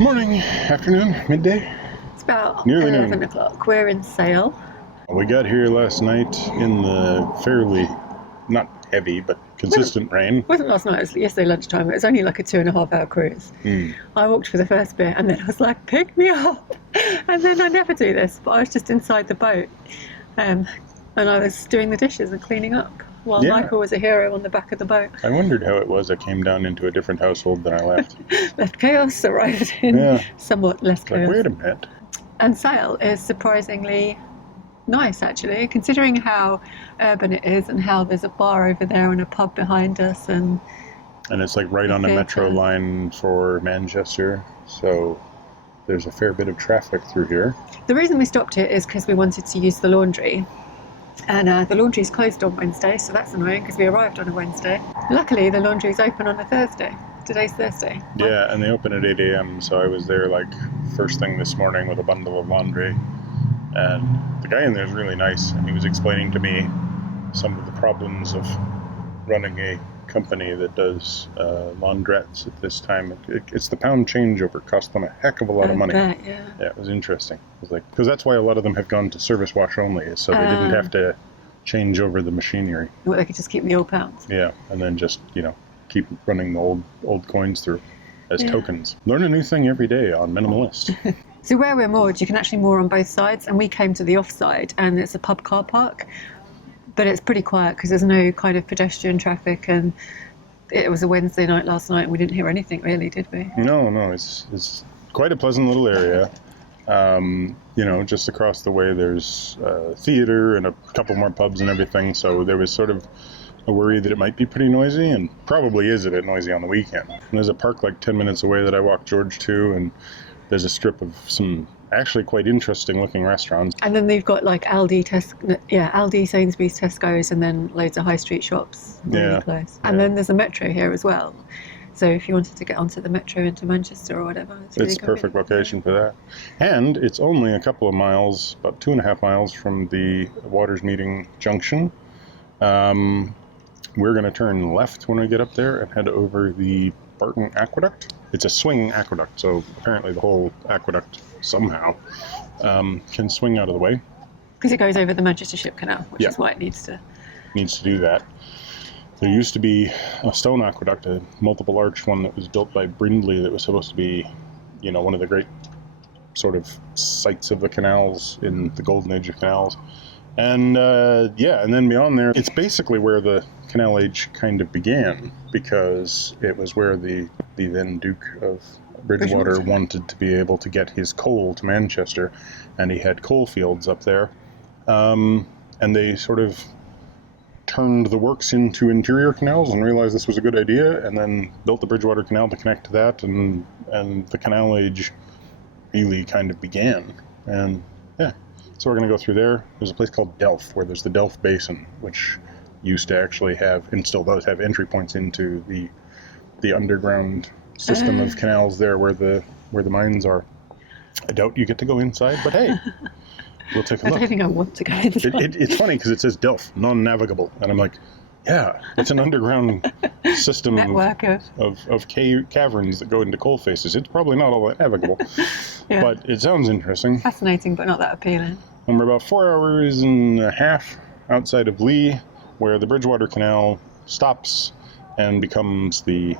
Morning, afternoon, midday. It's about Nearly 11 noon. o'clock. We're in sail. We got here last night in the fairly, not heavy, but consistent rain. It wasn't last night, it was yesterday lunchtime. It was only like a 2.5-hour cruise. I walked for the first bit and then I was like, pick me up. And then I never do this, but I was just inside the boat. And I was doing the dishes and cleaning up while Michael was a hero on the back of the boat. I wondered how it was I came down into a different household than I left. Left chaos, arrived in somewhat less chaos. Like, wait a minute. And sail is surprisingly nice, actually, considering how urban it is and how there's a bar over there and a pub behind us. And it's like right on a metro line for Manchester, so there's a fair bit of traffic through here. The reason we stopped it is because we wanted to use the laundry. And the laundry's closed on Wednesday, so that's annoying because we arrived on a Wednesday. Luckily, the laundry's open on a Thursday. Today's Thursday. Yeah, and they open at 8 a.m., so I was there like first thing this morning with a bundle of laundry. And the guy in there is really nice, and he was explaining to me some of the problems of running a company that does laundrettes at this time. It's the pound changeover cost them a heck of a lot of money. Yeah, it was interesting. It was like, because that's why a lot of them have gone to service wash only, so they didn't have to change over the machinery. Well, they could just keep the old pounds. Yeah, and then just, keep running the old coins through as tokens. Learn a new thing every day on Minimalist. So where we're moored, you can actually moor on both sides, and we came to the offside, and it's a pub car park, but it's pretty quiet because there's no kind of pedestrian traffic, and it was a Wednesday night last night, and we didn't hear anything really, did we? No, it's quite a pleasant little area. Just across the way there's a theater and a couple more pubs and everything, so there was sort of a worry that it might be pretty noisy, and probably is a bit noisy on the weekend. And there's a park like 10 minutes away that I walked George to, and there's a strip of some actually quite interesting looking restaurants. And then they've got like Aldi, Sainsbury's, Tesco's, and then loads of high street shops really close. And then there's a metro here as well. So if you wanted to get onto the metro into Manchester or whatever, it's a perfect location for that. And it's only a couple of miles, about 2.5 miles from the Waters Meeting Junction. We're going to turn left when we get up there and head over the Barton Aqueduct. It's a swing aqueduct, so apparently the whole aqueduct somehow can swing out of the way. Because it goes over the Manchester Ship Canal, which is why it needs to do that. There used to be a stone aqueduct, a multiple arch one that was built by Brindley that was supposed to be, one of the great sort of sites of the canals in the golden age of canals. And and then beyond there, it's basically where the canal age kind of began, because it was where the then Duke of Bridgwater wanted to be able to get his coal to Manchester, and he had coal fields up there. And they sort of turned the works into interior canals and realized this was a good idea, and then built the Bridgewater Canal to connect to that, and the canal age really kind of began. And so we're going to go through there. There's a place called Delft, where there's the Delft Basin, which used to actually have, and still does have, entry points into the underground system of canals there where the mines are. I doubt you get to go inside, but hey, we'll take a look. I don't think I want to go inside. It's funny because it says Delft, non-navigable, and I'm like, yeah, it's an underground system network of caverns that go into coal faces. It's probably not all that navigable, but it sounds interesting. Fascinating, but not that appealing. And we're about 4 hours and a half outside of Leigh, where the Bridgewater Canal stops and becomes the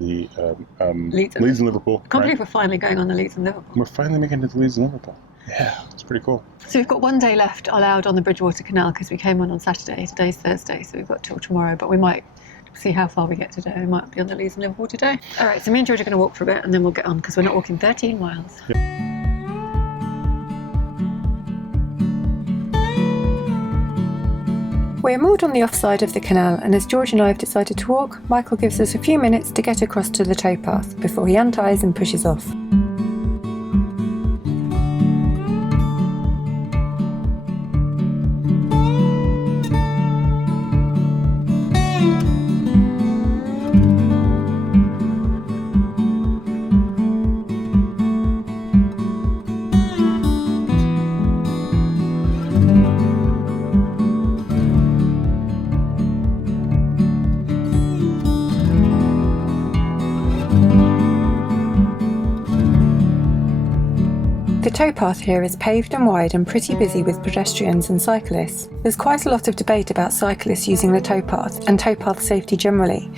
Leeds and Liverpool. I can't believe we're finally going on the Leeds and Liverpool. We're finally making it to Leeds and Liverpool. Yeah, it's pretty cool. So we've got one day left allowed on the Bridgewater Canal because we came on Saturday. Today's Thursday, so we've got till tomorrow, but we might see how far we get today. We might be on the Leeds and Liverpool today. All right, so me and George are going to walk for a bit and then we'll get on because we're not walking 13 miles. We're moored on the offside of the canal, and as George and I have decided to walk, Michael gives us a few minutes to get across to the towpath before he unties and pushes off. towpath here is paved and wide and pretty busy with pedestrians and cyclists. There's quite a lot of debate about cyclists using the towpath and towpath safety generally,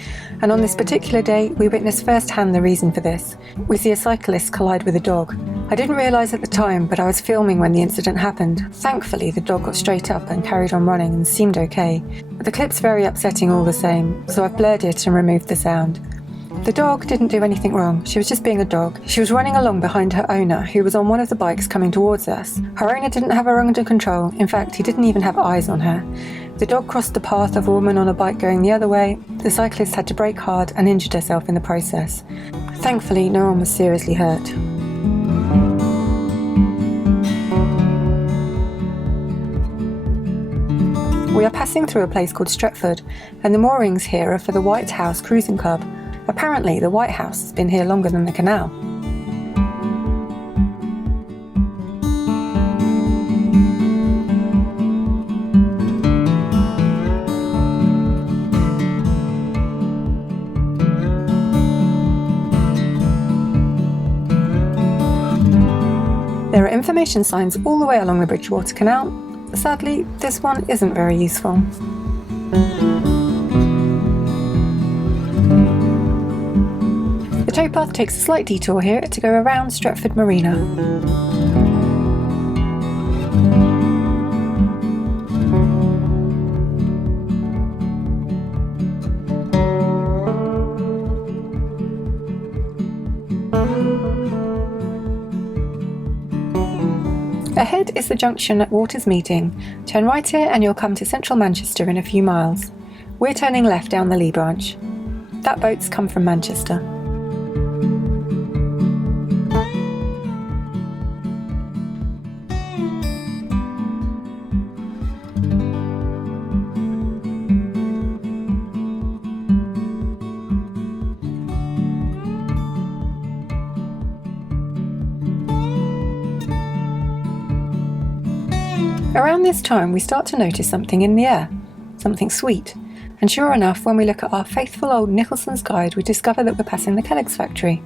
and on this particular day we witnessed firsthand the reason for this. We see a cyclist collide with a dog. I didn't realise at the time, but I was filming when the incident happened. Thankfully the dog got straight up and carried on running and seemed okay. But the clip's very upsetting all the same, so I've blurred it and removed the sound. The dog didn't do anything wrong, she was just being a dog. She was running along behind her owner, who was on one of the bikes coming towards us. Her owner didn't have her under control, in fact he didn't even have eyes on her. The dog crossed the path of a woman on a bike going the other way. The cyclist had to brake hard and injured herself in the process. Thankfully no one was seriously hurt. We are passing through a place called Stretford, and the moorings here are for the Lighthouse Cruising Club. Apparently, the White House has been here longer than the canal. There are information signs all the way along the Bridgewater Canal. Sadly, this one isn't very useful. The towpath takes a slight detour here to go around Stretford Marina. Ahead is the junction at Waters Meeting. Turn right here and you'll come to central Manchester in a few miles. We're turning left down the Leigh branch. That boat's come from Manchester. Around this time we start to notice something in the air, something sweet, and sure enough when we look at our faithful old Nicholson's Guide we discover that we're passing the Kellogg's factory.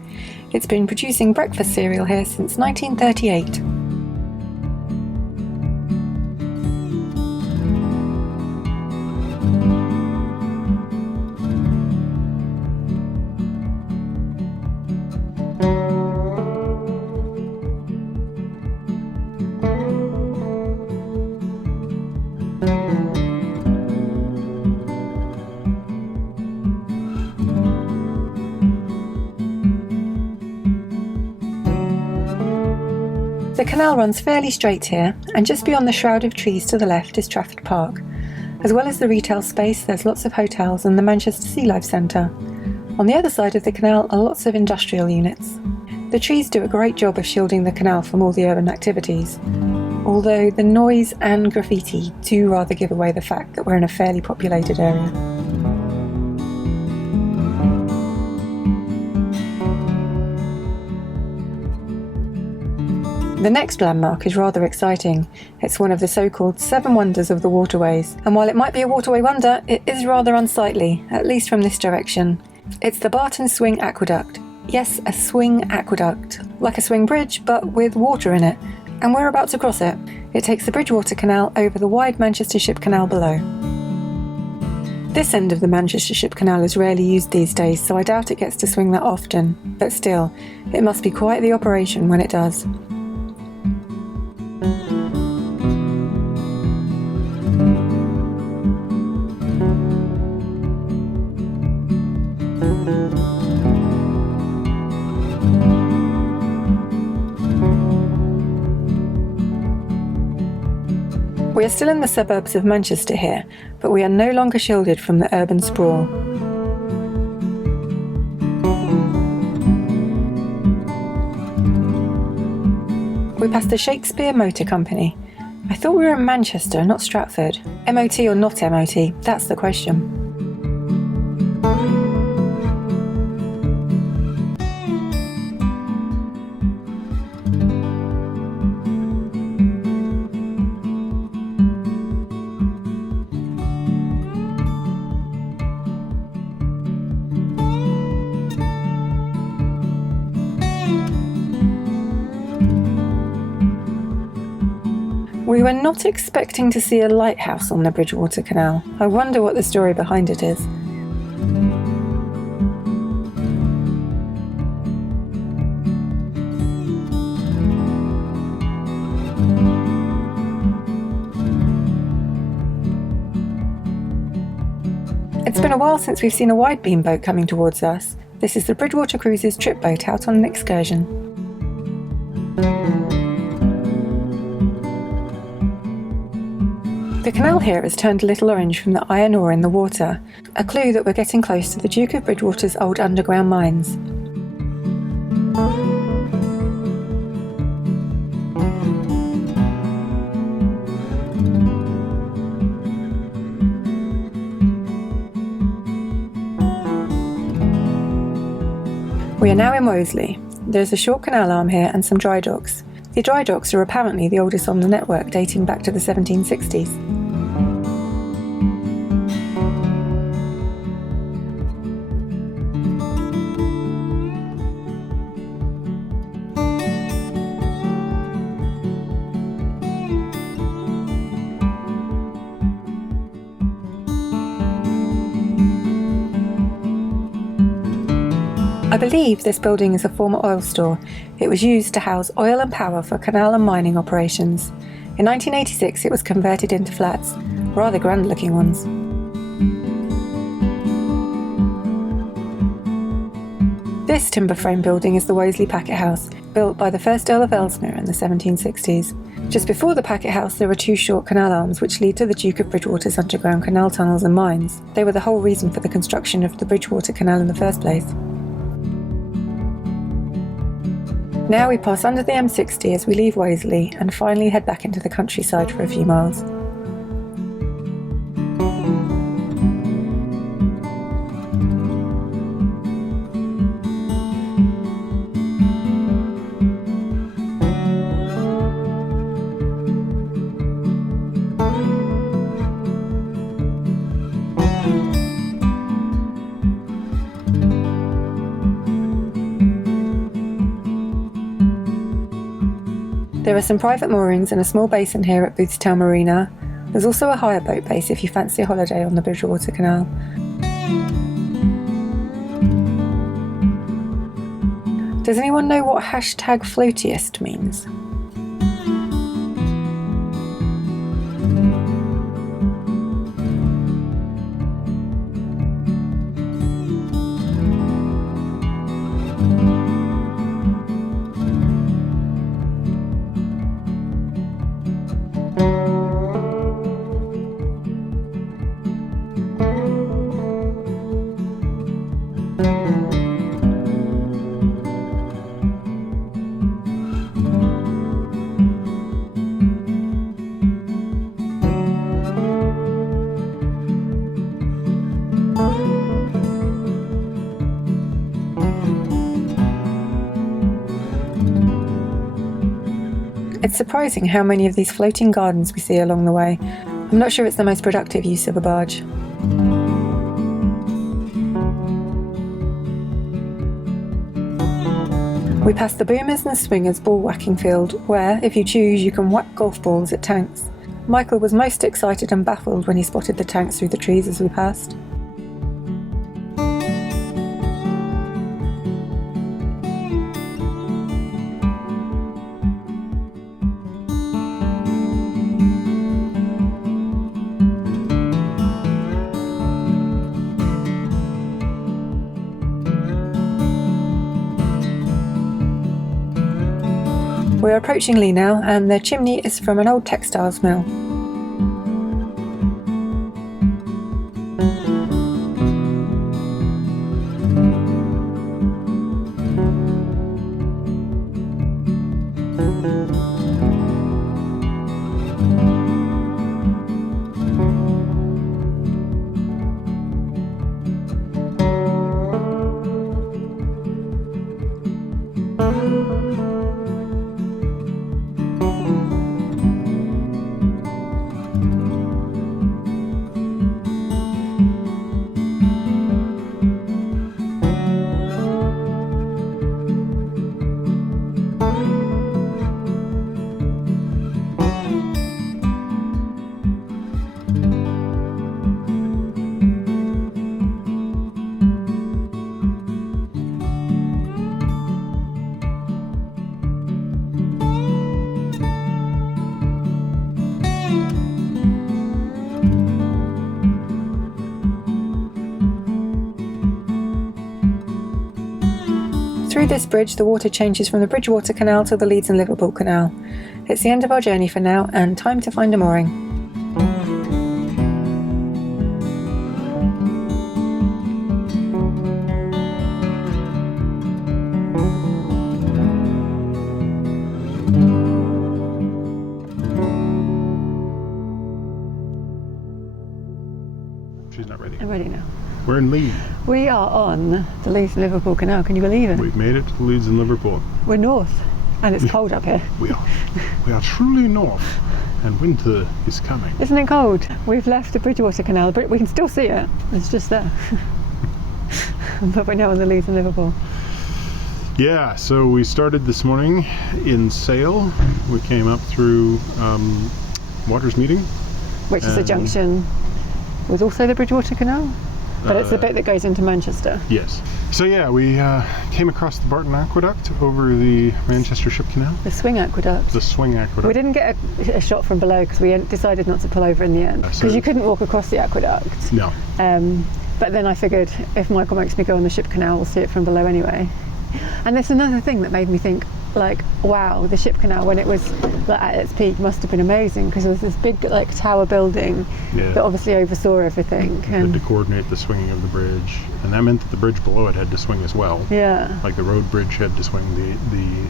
It's been producing breakfast cereal here since 1938. The canal runs fairly straight here, and just beyond the shroud of trees to the left is Trafford Park. As well as the retail space, there's lots of hotels and the Manchester Sea Life Centre. On the other side of the canal are lots of industrial units. The trees do a great job of shielding the canal from all the urban activities, although the noise and graffiti do rather give away the fact that we're in a fairly populated area. The next landmark is rather exciting. It's one of the so-called 7 wonders of the waterways, and while it might be a waterway wonder, it is rather unsightly, at least from this direction. It's the Barton Swing Aqueduct. Yes, a swing aqueduct, like a swing bridge but with water in it, and we're about to cross it. It takes the Bridgewater Canal over the wide Manchester Ship Canal below. This end of the Manchester Ship Canal is rarely used these days, so I doubt it gets to swing that often, but still, it must be quite the operation when it does. We are still in the suburbs of Manchester here, but we are no longer shielded from the urban sprawl. We passed the Shakespeare Motor Company. I thought we were in Manchester, not Stratford. MOT or not MOT, that's the question. We were not expecting to see a lighthouse on the Bridgewater Canal. I wonder what the story behind it is. It's been a while since we've seen a wide beam boat coming towards us. This is the Bridgewater Cruises trip boat out on an excursion. The canal here has turned a little orange from the iron ore in the water, a clue that we're getting close to the Duke of Bridwater's old underground mines. We are now in Worsley. There's a short canal arm here and some dry docks. The dry docks are apparently the oldest on the network, dating back to the 1760s. I believe this building is a former oil store. It was used to house oil and power for canal and mining operations. In 1986 it was converted into flats, rather grand looking ones. This timber frame building is the Worsley Paquette House, built by the first Earl of Ellesmere in the 1760s. Just before the Paquette House there are two short canal arms which lead to the Duke of Bridwater's underground canal tunnels and mines. They were the whole reason for the construction of the Bridgewater Canal in the first place. Now we pass under the M60 as we leave Worsley and finally head back into the countryside for a few miles. There are some private moorings and a small basin here at Boothstown Marina. There's also a hire boat base if you fancy a holiday on the Bridgewater Canal. Does anyone know what #floatiest means? It's surprising how many of these floating gardens we see along the way. I'm not sure it's the most productive use of a barge. We pass the Boomers and Swingers ball whacking field, where, if you choose, you can whack golf balls at tanks. Michael was most excited and baffled when he spotted the tanks through the trees as we passed. We're approaching Leigh now, and the chimney is from an old textiles mill. Through this bridge, the water changes from the Bridgewater Canal to the Leeds and Liverpool Canal. It's the end of our journey for now, and time to find a mooring. She's not ready. I'm ready now. We're in Leigh. We are on the Leeds and Liverpool Canal. Can you believe it? We've made it to Leeds and Liverpool. We're north, and it's cold up here. We are truly north, and winter is coming. Isn't it cold? We've left the Bridgewater Canal, but we can still see it. It's just there. But we're now on the Leeds and Liverpool. Yeah, so we started this morning in Sale. We came up through Waters Meeting. Which is a junction with also the Bridgewater Canal. But it's the bit that goes into Manchester. Yes. So yeah, we came across the Barton Aqueduct over the Manchester Ship Canal. The Swing Aqueduct. The Swing Aqueduct. We didn't get a shot from below because we decided not to pull over in the end. Because you couldn't walk across the aqueduct. No. But then I figured if Michael makes me go on the ship canal, we'll see it from below anyway. And there's another thing that made me think, like, wow, the ship canal when it was like, at its peak must have been amazing because there was this big like tower building that obviously oversaw everything. And had to coordinate the swinging of the bridge, and that meant that the bridge below it had to swing as well. Yeah. Like the road bridge had to swing, the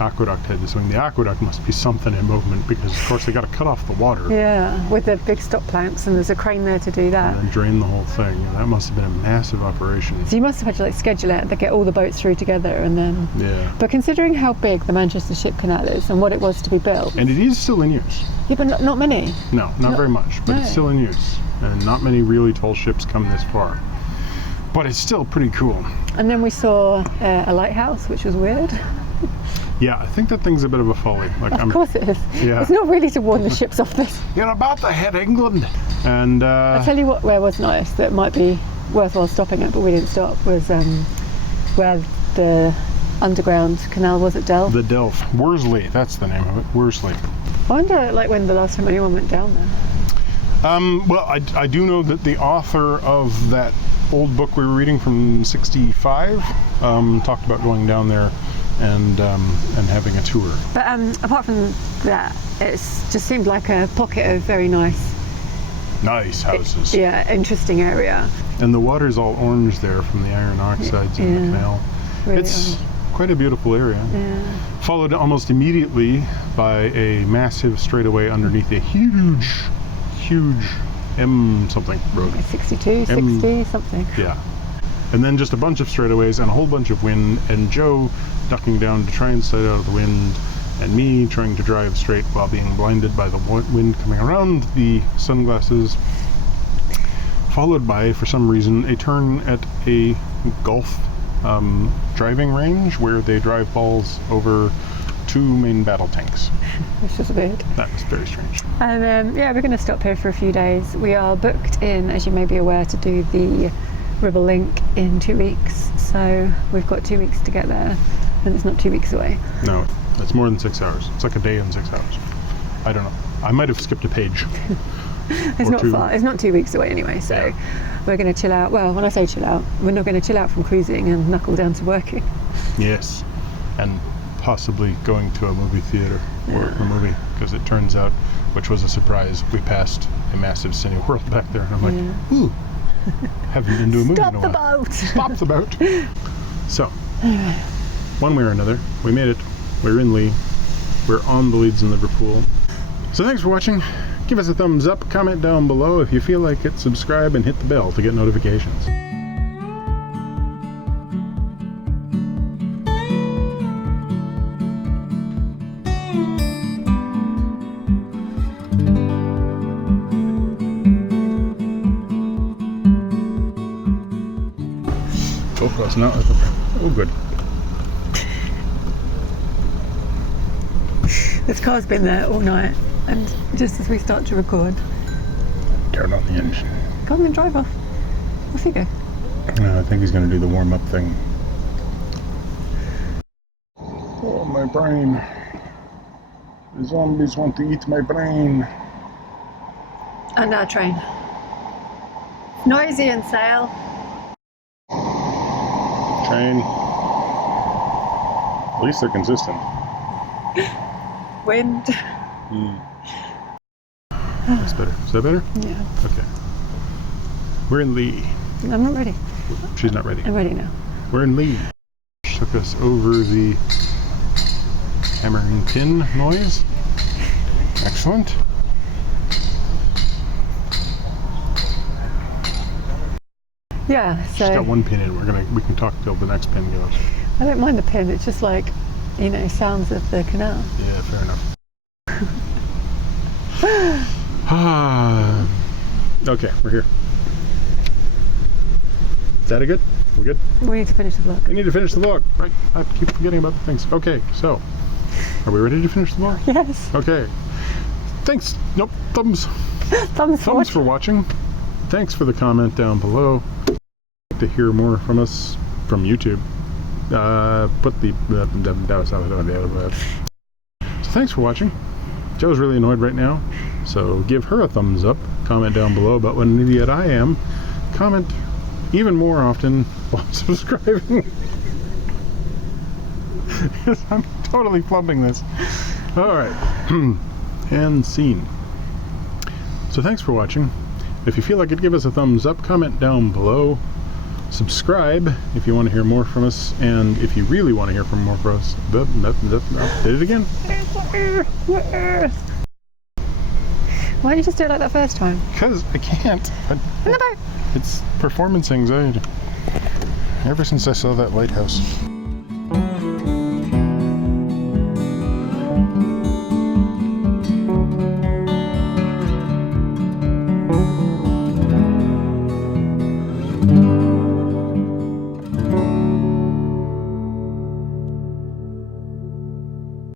aqueduct had to swing. The aqueduct must be something in movement because of course they got to cut off the water. Yeah, with the big stop planks, and there's a crane there to do that. And then drain the whole thing. And that must have been a massive operation. So you must have had to like schedule it to get all the boats through together, and then. Yeah. But considering how big the Manchester Ship Canal is and what it was to be built. And it is still in use. Yeah, but not many. No, not very much, but it's still in use. And not many really tall ships come this far. But it's still pretty cool. And then we saw a lighthouse, which was weird. Yeah, I think that thing's a bit of a folly. Like, of course it is. Yeah. It's not really to warn the ships off this. You're about to hit England. And I'll tell you what, where was nice, that might be worthwhile stopping at, but we didn't stop, was where the Underground Canal was at Delft. The Delft. Worsley, that's the name of it. Worsley. I wonder like when the last time anyone went down there. Well, I do know that the author of that old book we were reading from '65 talked about going down there and having a tour. But apart from that, it just seemed like a pocket of very nice houses. Interesting area. And the water's all orange there from the iron oxides in the canal. Really it's quite a beautiful area. Yeah. Followed almost immediately by a massive straightaway underneath a huge M something road. 62, 60, something. Yeah. And then just a bunch of straightaways and a whole bunch of wind, and Joe ducking down to try and stay out of the wind, and me trying to drive straight while being blinded by the wind coming around the sunglasses. Followed by, for some reason, a turn at a golf driving range where they drive balls over 2 main battle tanks. Which was weird. That was very strange. And we're going to stop here for a few days. We are booked in, as you may be aware, to do the Ribble Link in 2 weeks. So we've got 2 weeks to get there, and it's not 2 weeks away. No, it's more than 6 hours. It's like a day and 6 hours. I don't know. I might have skipped a page. It's not far. It's not 2 weeks away anyway, so we're going to chill out. Well, when I say chill out, we're not going to chill out from cruising and knuckle down to working. Yes, and possibly going to a movie theater or a movie, because it turns out, which was a surprise, we passed a massive Cineworld back there, and I'm like, ooh, haven't been to a movie Stop in a the while. boat! Stop the boat! So, one way or another, we made it. We're in Leigh. We're on the Leeds and Liverpool. So thanks for watching. Give us a thumbs up, comment down below if you feel like it, subscribe, and hit the bell to get notifications. Oh, that's not. Oh, good. This car's been there all night, and just as we start to record, Turn on the engine. go on then, drive off. Off you go. No, I think he's going to do the warm-up thing. Oh, my brain. The zombies want to eat my brain. And our train. Noisy and sail. train. At least they're consistent. Wind. That's better. Is that better? Yeah. Okay. We're in Leigh. I'm not ready. She's not ready. I'm ready now. We're in Leigh. Took us over the hammering pin noise. Excellent. Yeah, so She's got one pin in. We can talk till the next pin goes. I don't mind the pin. It's just like, you know, sounds of the canal. Yeah, fair enough. Okay, we're here. Is that good? We're good? We need to finish the vlog. We need to finish the vlog. Right, I keep forgetting about the things. Okay, so, are we ready to finish the vlog? Yes. Okay. Thanks. Nope. Thumbs Thumbs for watching. Thanks for the comment down below. To hear more from us from YouTube. So thanks for watching. Joe's really annoyed right now, so give her a thumbs up. Comment down below about what an idiot I am. Comment even more often while subscribing. Because I'm totally flubbing this. Alright. And scene. So thanks for watching. If you feel like it, give us a thumbs up. Comment down below. Subscribe if you want to hear more from us, and if you really want to hear from more from us, did it again. Why didn't you just do it like that first time? Because I can't. No. It's performance anxiety. Ever since I saw that lighthouse.